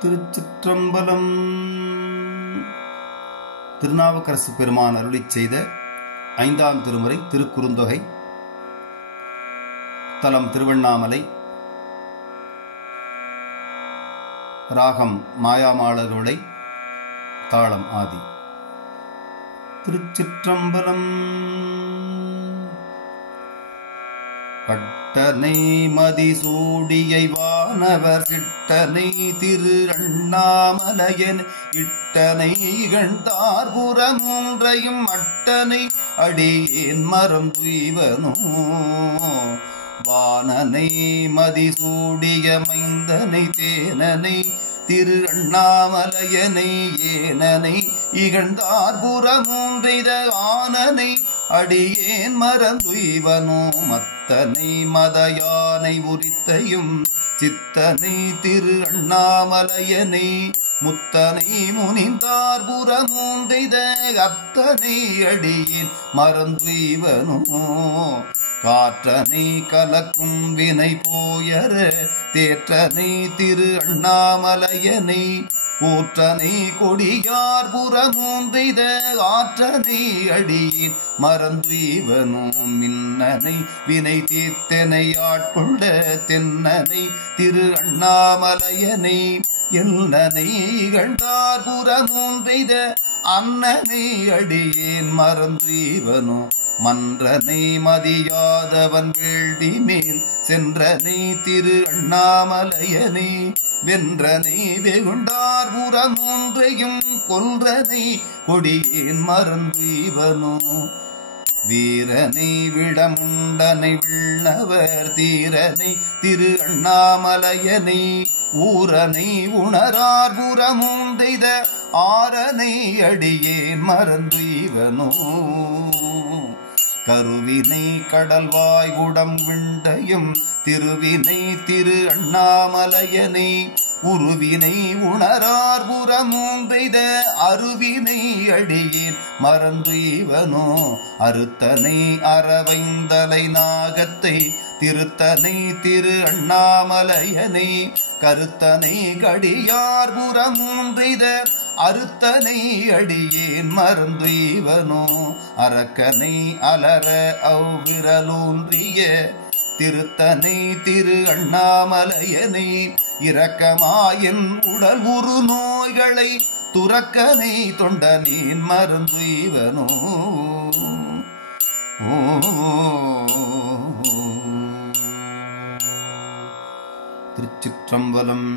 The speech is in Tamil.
திருச்சிற்றம்பலம். திருநாவுக்கரசு பெருமான் அருளிச் செய்த 5ஆம் திருமுறை திருக்குறுந்தொகை. தலம் திருவண்ணாமலை. ராகம் மாயாமாளருளை. தாளம் ஆதி. திருச்சிற்றம்பலம். பட்டனை மதிசூடியை வானவர் சிட்டனை திரு அண்ணாமலையன் இட்டனை இகழ்ந்தார் புறமூன்றையும் அட்டனை அடியேன் மரம் துய்வனோ. வானனை மதிசூடிய மைந்தனை தேனனை திரு அண்ணாமலையனை ஏனனை இகழ்ந்தார் புறமூன்றைத ஆனனை அடியேன் மறந்துய்வனோ. மத்தனை மதயானை உரித்தையும் சித்தனை திரு அண்ணாமலையனை முத்தனை முனிந்தார் புறமூன்றைத அத்தனை அடியேன் மறந்துய்வனோ. காற்றனை கலக்கும் வினை போயர தேற்றனை திரு அண்ணாமலையனை கூற்றனை கொடியார் புறமூன்றைத ஆற்றனை அடியேன் மறந்துய்வனோ. மின்னனை வினை தீர்த்தனை ஆட்கொண்ட தென்னனை திரு அண்ணாமலையனை எல்லனை இகழ்ந்தார் புறமூன்றைத அன்னனை அடியேன் மறந்துய்வனோ. மன்றனை மதியாதவன் வேள்வி மேல் சென்றனை திரு அண்ணாமலையனை வென்றனை வெகுண்டார் புறமூன்றையும் கொன்றனை கொடியேன் மறந்துய்வனோ. வீரனை விடமுண்டனை விண்ணவர் தீரனை திரு அண்ணாமலையனை ஊரனை உணரார் புறமூன்றைத ஆரனை அடியேன் மறந்துய்வனோ. கருவினை கடல்வாய் குடம் விண்டையும் திருவினை திரு அண்ணாமலையனை உருவினை உணரார் புறமூன்றைத அருவினை அடியேன் மறந்துய்வனோ. அறுத்தனை அறவைந்தலை நாகத்தை திருத்தனை திரு அண்ணாமலையனை கருத்தனை கடியார் புறமூன்றைத அறுத்தனை அடியேன் மறந்துய்வனோ. அரக்கனை அலர அவ்விரலூன்றிய திருத்தனை திரு அண்ணாமலையனை இரக்கமாயின் உடல் உரு நோய்களை துறக்கனை தொண்டனேன் மறந்துய்வனோ. திருச்சிற்றம்பலம்.